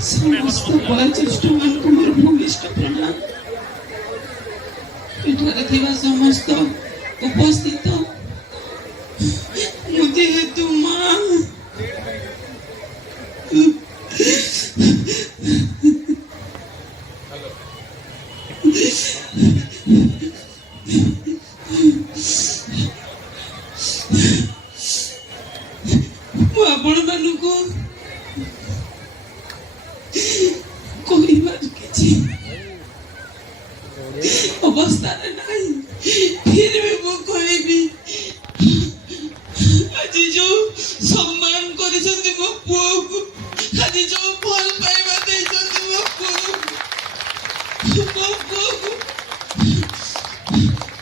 समस्त वयोज्येष्ठ मान को मोर भूमिष्ठ प्रणाम। एठारे थिबा समस्त उपस्थित मुझे हेतु माँ आपण मानू कहबार किसी अवस्था नहीं, फिर भी वो कहबी आज जो सम्मान कर मो पुओ को, आज जो भल पाइबा देइछन्ति मो पुओ को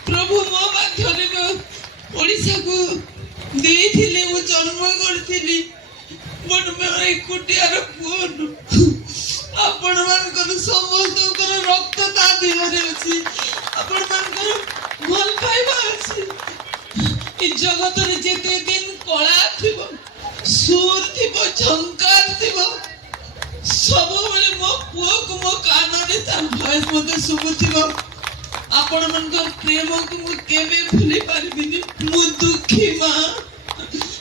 प्रभु मो माध्यमे ओडिशा को देइथिले, मो जन्म करथिली बट मैं एकुटियार पुओ आपण मानकर समस्त रक्त ता देहरे अछि, आपण मानकर भल पाइबा अछि। ए जगत रे जेते दिन कला थिबो, सुर थिबो, झंकार थिबो, सब बेले मो पुओ को मो कान रे ता भॉइस मते सुबुथिबो। आपण मानकर प्रेम को मु केबे भूली पारबिनी। मु दुखी मां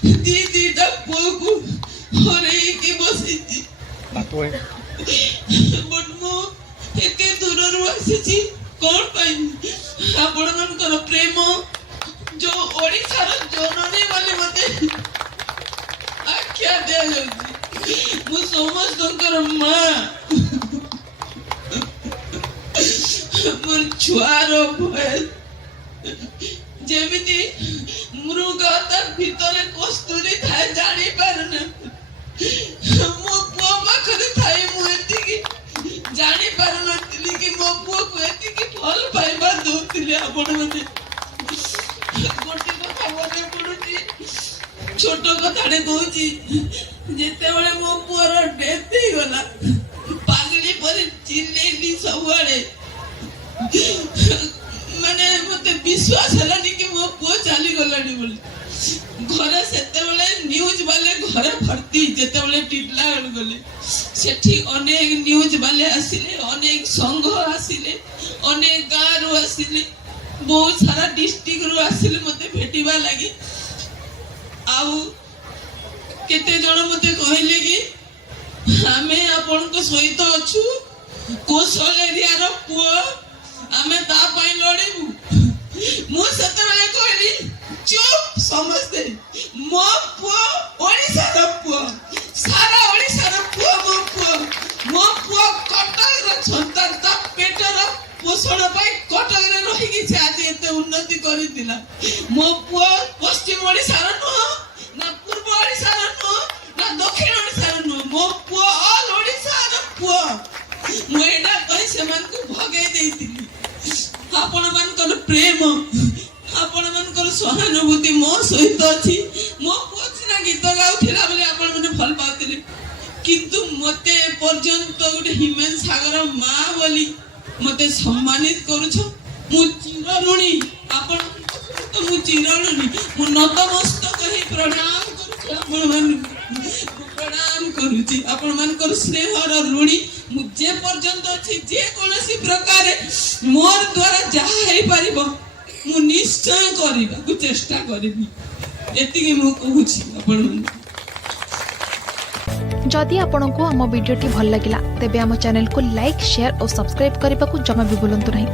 दीदी दा पुओ को हरे के बसिची बट मो एते दूर आसी कौन पाई आपण मानकर प्रेम जो ओडिसा रो जननी वाले मते आख्या दे मु समस्तकर मां मोर छुआर भय जेमिति मृग ता भीतर कस्तूरी थाए जानी पारना मो पुओ पाखरे थाए मु एतिकी जानी पारनथिली कि मो पुओ को एतिकी भल पाइबा दउथिले। आपण मते गोटे कथा मने पडुची, छोट कथाडे कहूची, जेते बेले मो पुओर डेथ हे गला पागली पर चिल्लेली सबआडे, माने मते विश्वास हलानी कि मो पुओ चली गलानी बोली। घरे सेते बेले न्यूज वाले घरे भर्ती, जेते बेले टिटला गले सेठी अनेक न्यूज वाले आसिले, अनेक संघ आसिले, अनेक गाँ रु आसिले, बहुत सारा डिस्ट्रिक्ट रु आसिले मते भेटिबा लागि। आउ केते जण मते कहले कि हमें आपण को सहित अछु, कोसल एरिया रो पुओ हमें ता पई लड़ीबू। मु सेते बेले कहली चुप समझते, मो पुओ ओडिसा रो पुओ, सारा ओडिसा रो पुओ, मो पुओ कटक रो संतान, ता पेटर पोषण पाई कटक रे रही कि से आज एते उन्नति करि दिला। मो पुओ पश्चिम ओडिसा रो न, ना पूर्व ओडिसा रो न, ना दक्षिण ओडिसा रो न, मो पुओ ऑल ओडिसा रो पुओ। मु एडा कहि से मन को भगे देइतिली। आपण मानकर प्रेम, आपण मानकर सहानुभूति मो सहित अछि। मो पुओ सिना गीत गाउथिला बोले आपण मने भल पाउथिले, किंतु मते पर्यंत गोटे हिमेन सागर मां बोली मते सम्मानित करूछ। मु चिरऋणी, आपण तो मु चिरऋणी, मु नतमस्तक कहि प्रणाम करूछ। आपण मान प्रणाम करूची, आपण मानकर स्नेहर ऋणी मु जे पर्यंत अछि। जे कोनोसी प्रकार मोर द्वारा जहा हे परिबो मु निश्चय करिबा को चेष्टा करिबी, एतिके मु कहूची। आपण जदि आपंक आम भिडी भल लगा तेब आम चैनल को लाइक, शेयर और सब्सक्राइब करने को जमा भी भूलु नहीं।